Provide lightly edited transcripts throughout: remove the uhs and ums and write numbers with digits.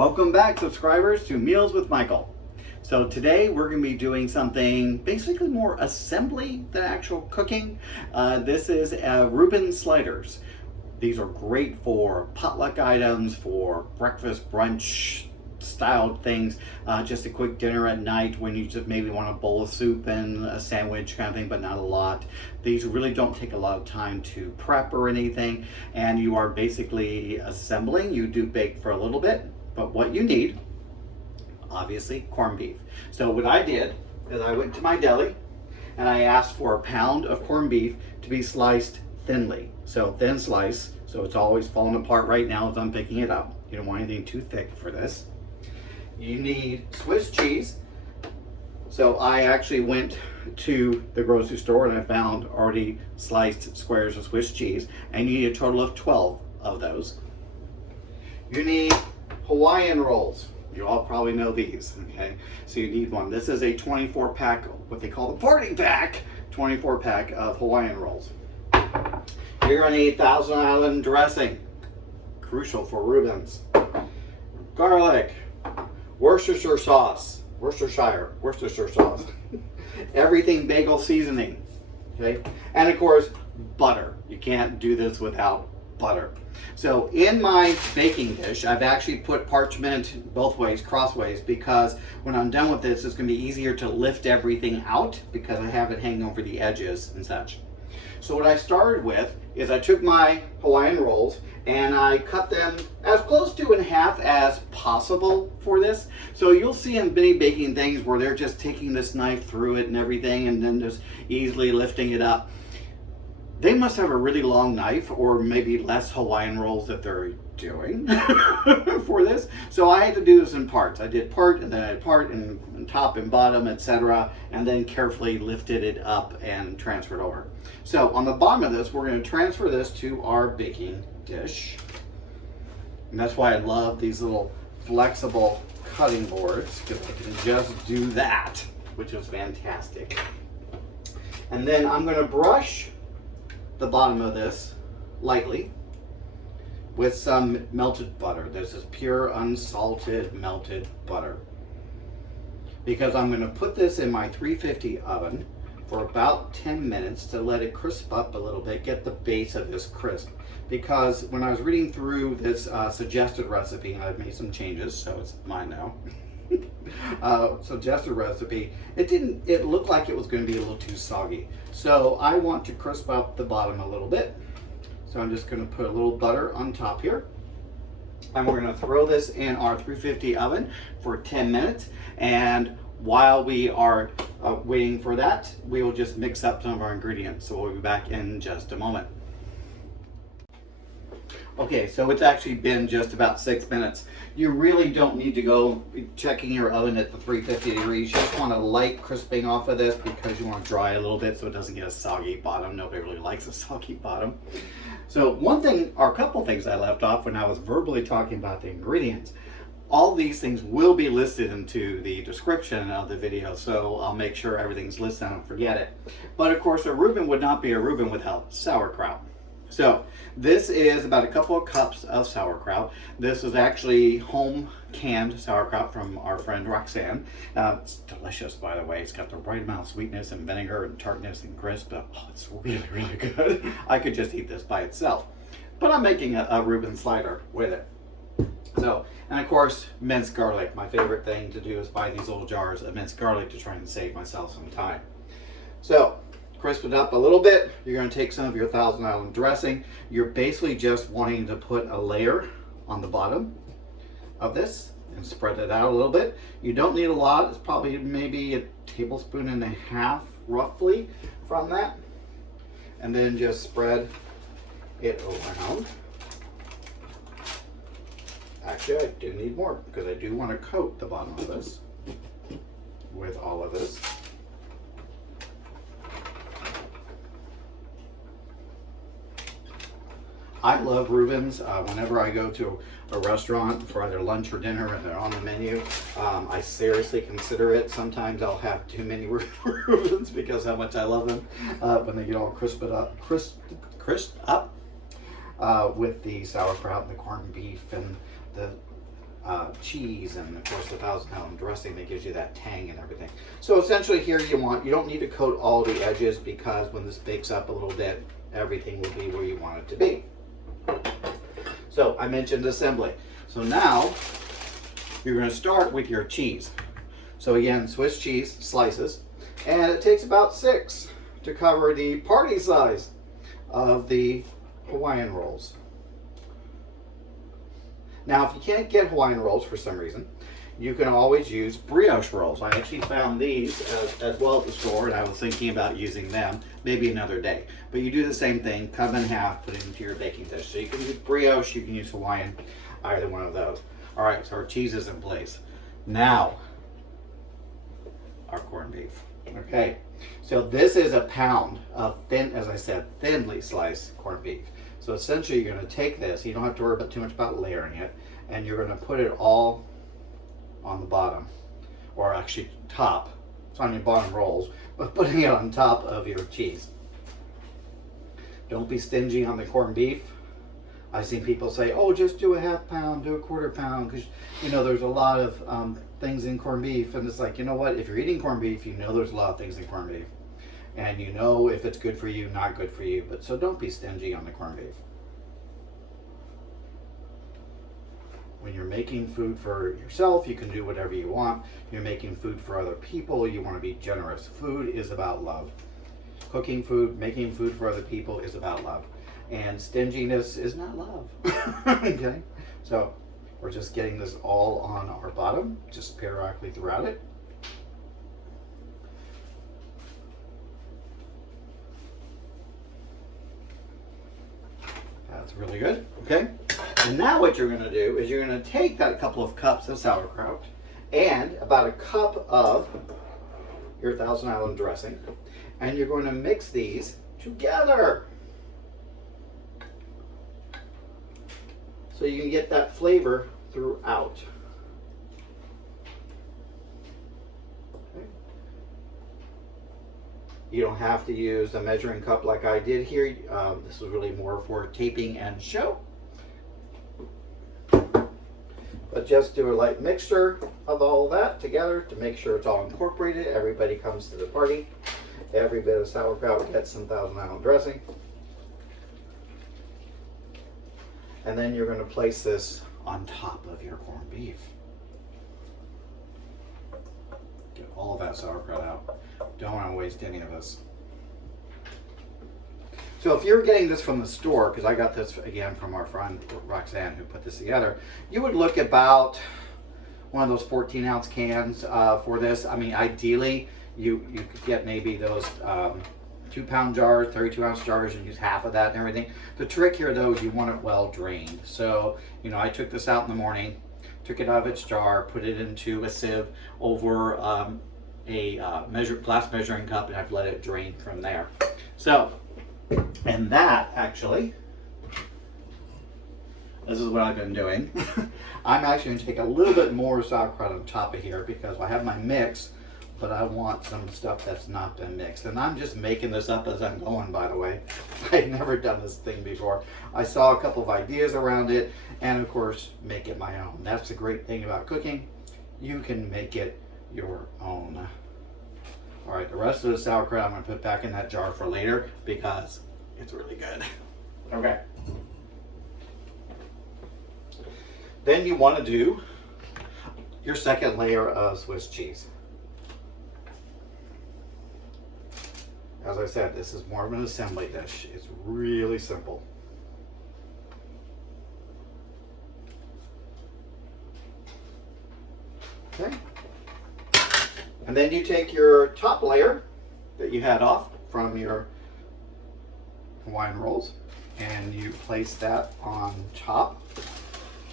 Welcome back, subscribers, to Meals with Michael. So today we're going to be doing something basically more assembly than actual cooking. This is Ruben Sliders. These are great for potluck items, for breakfast, brunch styled things, just a quick dinner at night when you just maybe want a bowl of soup and a sandwich kind of thing, but not a lot. These really don't take a lot of time to prep or anything, and you are basically assembling. You do bake for a little bit, but what you need, obviously, corned beef. So what I did is I went to my deli and I asked for a pound of corned beef to be sliced thinly. So thin slice, so it's always falling apart right now as I'm picking it up. You don't want anything too thick for this. You need Swiss cheese. So I actually went to the grocery store and I found already sliced squares of Swiss cheese, and you need a total of 12 of those. You need Hawaiian Rolls. You all probably know these, okay? So you need one. This is a 24 pack, what they call the party pack, 24 pack of Hawaiian Rolls. You're gonna need Thousand Island dressing, crucial for Rubens. Garlic, Worcester Sauce, Worcestershire sauce. Everything bagel seasoning, okay? And of course, butter. You can't do this without butter. So in my baking dish, I've actually put parchment both ways, crossways, because when I'm done with this, it's gonna be easier to lift everything out because I have it hanging over the edges and such. So what I started with is I took my Hawaiian rolls and I cut them as close to in half as possible for this. So you'll see in many baking things where they're just taking this knife through it and everything and then just easily lifting it up. They must have a really long knife, or maybe less Hawaiian rolls that they're doing for this. So I had to do this in parts. I did part and then I did part and top and bottom, etc. And then carefully lifted it up and transferred over. So on the bottom of this, we're going to transfer this to our baking dish. And that's why I love these little flexible cutting boards, because I can just do that, which is fantastic. And then I'm going to brush the bottom of this lightly with some melted butter. This is pure unsalted melted butter, because I'm going to put this in my 350 oven for about 10 minutes to let it crisp up a little bit, get the base of this crisp. Because when I was reading through this suggested recipe, and I've made some changes, so it's mine now. Suggested recipe, it looked like it was going to be a little too soggy. So I want to crisp up the bottom a little bit. So I'm just going to put a little butter on top here. And we're going to throw this in our 350 oven for 10 minutes. And while we are waiting for that, we will just mix up some of our ingredients. So we'll be back in just a moment. Okay, so it's actually been just about 6 minutes. You really don't need to go checking your oven at the 350 degrees. You just want a light crisping off of this because you want to dry a little bit so it doesn't get a soggy bottom. Nobody really likes a soggy bottom. So one thing, or a couple things I left off when I was verbally talking about the ingredients. All these things will be listed into the description of the video, so I'll make sure everything's listed and I don't forget it. But of course, a Reuben would not be a Reuben without sauerkraut. So this is about a couple of cups of sauerkraut. This is actually home canned sauerkraut from our friend Roxanne. It's delicious, by the way. It's got the right amount of sweetness and vinegar and tartness and crisp. Oh, it's really, really good. I could just eat this by itself. But I'm making a Ruben slider with it. So, and of course, minced garlic. My favorite thing to do is buy these little jars of minced garlic to try and save myself some time. So, crisp it up a little bit. You're going to take some of your Thousand Island dressing. You're basically just wanting to put a layer on the bottom of this and spread it out a little bit. You don't need a lot. It's probably maybe a tablespoon and a half roughly from that. And then just spread it around. Actually, I do need more because I do want to coat the bottom of this with all of this. I love Rubens. Whenever I go to a restaurant for either lunch or dinner and they're on the menu, I seriously consider it. Sometimes I'll have too many Rubens because how much I love them when they get all crisped up with the sauerkraut and the corned beef and the cheese and of course the Thousand Island dressing that gives you that tang and everything. So essentially here you don't need to coat all the edges, because when this bakes up a little bit, everything will be where you want it to be. So I mentioned assembly. So now you're going to start with your cheese. So again, Swiss cheese slices, and it takes about 6 to cover the party size of the Hawaiian rolls. Now, if you can't get Hawaiian rolls for some reason, you can always use brioche rolls. I actually found these as well at the store, and I was thinking about using them maybe another day. But you do the same thing, cut them in half, put it into your baking dish. So you can use brioche, you can use Hawaiian, either one of those. All right, so our cheese is in place. Now, our corned beef. Okay, so this is a pound of as I said, thinly sliced corned beef. So essentially you're going to take this, you don't have to worry about too much about layering it, and you're going to put it all on the bottom, or actually top. It's on your bottom rolls, but putting it on top of your cheese. Don't be stingy on the corned beef. I've seen people say, oh, just do a half pound, do a quarter pound, because there's a lot of things in corned beef, and it's like, you know what, if you're eating corned beef, there's a lot of things in corned beef. And if it's good for you, not good for you. But so don't be stingy on the corned beef. When you're making food for yourself, you can do whatever you want. You're making food for other people, you want to be generous. Food is about love. Cooking food, making food for other people is about love. And stinginess is not love. Okay? So we're just getting this all on our bottom, just periodically throughout it. That's really good, okay? And now what you're going to do is you're going to take that couple of cups of sauerkraut and about a cup of your Thousand Island dressing, and you're going to mix these together so you can get that flavor throughout. You don't have to use a measuring cup like I did here. This is really more for taping and show. But just do a light mixture of all of that together to make sure it's all incorporated. Everybody comes to the party. Every bit of sauerkraut gets some Thousand Island dressing. And then you're going to place this on top of your corned beef. Get all of that sauerkraut out. Don't want to waste any of this. So if you're getting this from the store, because I got this again from our friend Roxanne who put this together, you would look about one of those 14-ounce cans for this. I mean, ideally, you could get maybe those 2-pound jars, 32-ounce jars, and use half of that and everything. The trick here, though, is you want it well drained. So, I took this out in the morning, took it out of its jar, put it into a sieve over a glass measuring cup, and I've let it drain from there. So, and that actually, this is what I've been doing. I'm actually going to take a little bit more sauerkraut on top of here because I have my mix, but I want some stuff that's not been mixed. And I'm just making this up as I'm going, by the way. I've never done this thing before. I saw a couple of ideas around it, and of course, make it my own. That's the great thing about cooking. You can make it your own. All right, the rest of the sauerkraut I'm going to put back in that jar for later because it's really good. Okay. Then you want to do your second layer of Swiss cheese. As I said, this is more of an assembly dish. It's really simple. Okay. And then you take your top layer that you had off from your Hawaiian rolls and you place that on top.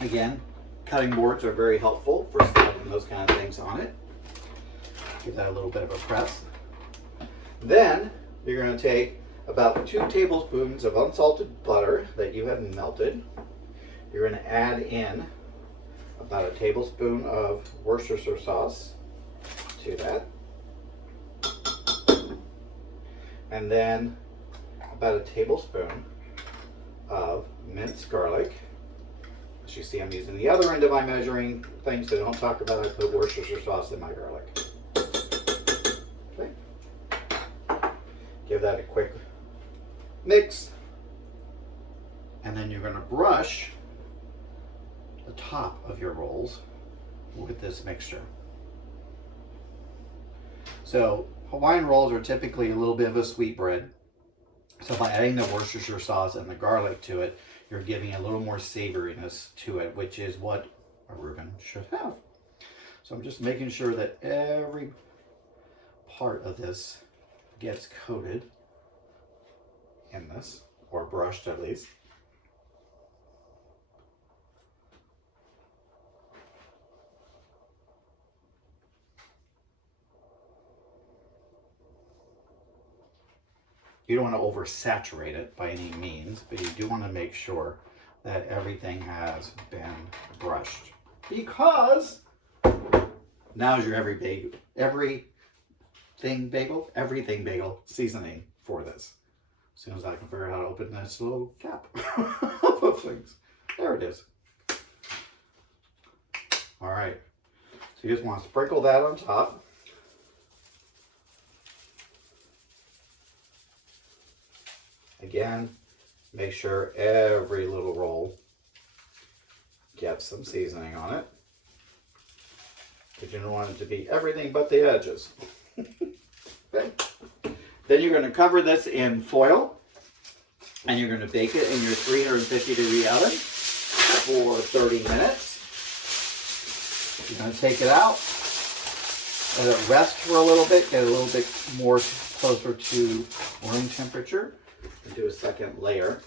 Again, cutting boards are very helpful for sliding those kind of things on it. Give that a little bit of a press. Then you're going to take about 2 tablespoons of unsalted butter that you have melted. You're going to add in about a tablespoon of Worcester sauce to that. And then about a tablespoon of minced garlic. As you see, I'm using the other end of my measuring thing, so don't talk about it. I put Worcestershire sauce in my garlic. Okay. Give that a quick mix. And then you're going to brush the top of your rolls with this mixture. So Hawaiian rolls are typically a little bit of a sweet bread. So by adding the Worcestershire sauce and the garlic to it, you're giving a little more savoriness to it, which is what a Reuben should have. So I'm just making sure that every part of this gets coated in this, or brushed at least. You don't want to oversaturate it by any means, but you do want to make sure that everything has been brushed. Because now's your everything bagel seasoning for this. As soon as I can figure out how to open this little cap of things. There it is. All right. So you just want to sprinkle that on top. Again, make sure every little roll gets some seasoning on it, because you don't want it to be everything but the edges. Okay. Then you're going to cover this in foil, and you're going to bake it in your 350-degree oven for 30 minutes. You're going to take it out, let it rest for a little bit, get a little bit more closer to room temperature. And do a second layer.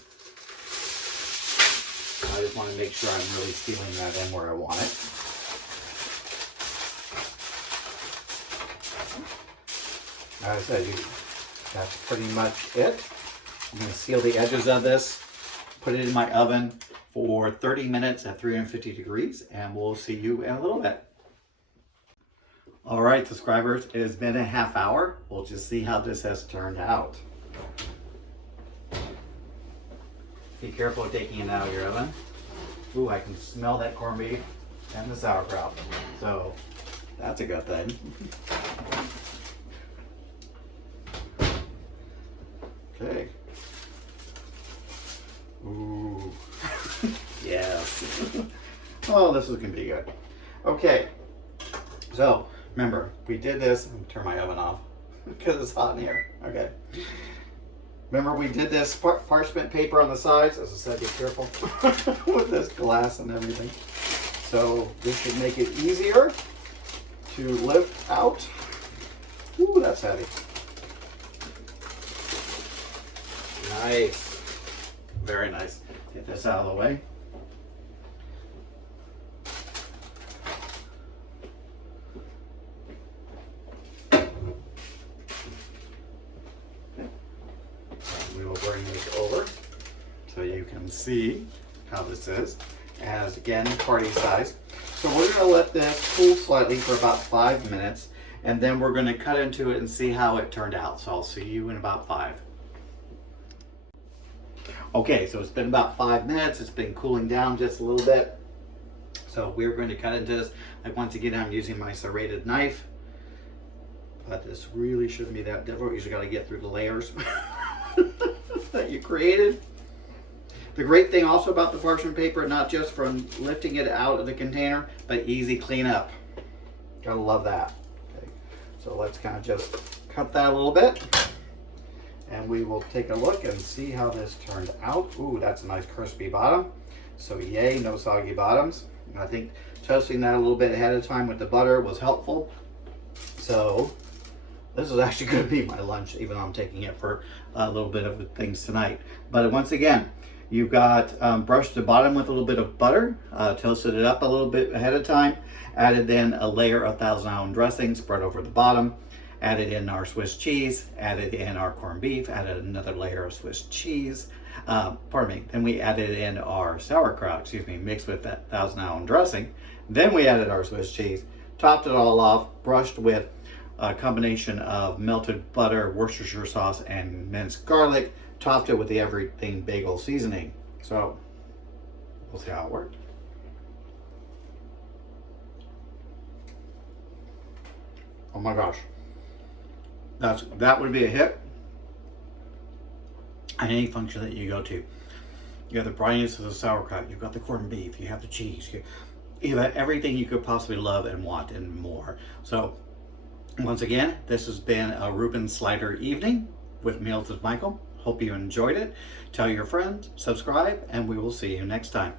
I just want to make sure I'm really sealing that in where I want it. As I said, that's pretty much it. I'm going to seal the edges of this, put it in my oven for 30 minutes at 350 degrees, and we'll see you in a little bit. All right, subscribers, it has been a half hour. We'll just see how this has turned out. Be careful of taking it out of your oven. Ooh, I can smell that corned beef and the sauerkraut. So that's a good thing. Okay. Ooh. Yes. Oh, this is gonna be good. Okay. So remember, we did this. I'm gonna turn my oven off because it's hot in here. Okay. Remember, we did this parchment paper on the sides. As I said, be careful with this glass and everything. So this should make it easier to lift out. Ooh, that's heavy. Nice. Very nice. Get this out of the way. We will bring this over so you can see how this is. As again, party size. So we're going to let this cool slightly for about 5 minutes, and then we're going to cut into it and see how it turned out. So I'll see you in about 5. Okay, so it's been about 5 minutes. It's been cooling down just a little bit. So we're going to cut into this. Like, once again, I'm using my serrated knife, but this really shouldn't be that difficult. You just got to get through the layers that you created. The great thing also about the parchment paper, not just from lifting it out of the container, but easy cleanup. Gotta love that. Okay, so let's kind of just cut that a little bit, and we will take a look and see how this turned out. Ooh, that's a nice crispy bottom. So yay, no soggy bottoms. And I think toasting that a little bit ahead of time with the butter was helpful. So this is actually going to be my lunch, even though I'm taking it for a little bit of things tonight. But once again, you've got brushed the bottom with a little bit of butter, toasted it up a little bit ahead of time, added in a layer of Thousand Island dressing, spread over the bottom, added in our Swiss cheese, added in our corned beef, added another layer of Swiss cheese, then we added in our sauerkraut, mixed with that Thousand Island dressing. Then we added our Swiss cheese, topped it all off, brushed with a combination of melted butter, Worcestershire sauce, and minced garlic, topped it with the everything bagel seasoning. So we'll see how it worked. Oh my gosh. That would be a hit at any function that you go to. You have the brightness of the sauerkraut, you've got the corned beef, you have the cheese, you have everything you could possibly love and want and more. So once again, this has been a Ruben Slider evening with Meals with Michael. Hope you enjoyed it. Tell your friends, subscribe, and we will see you next time.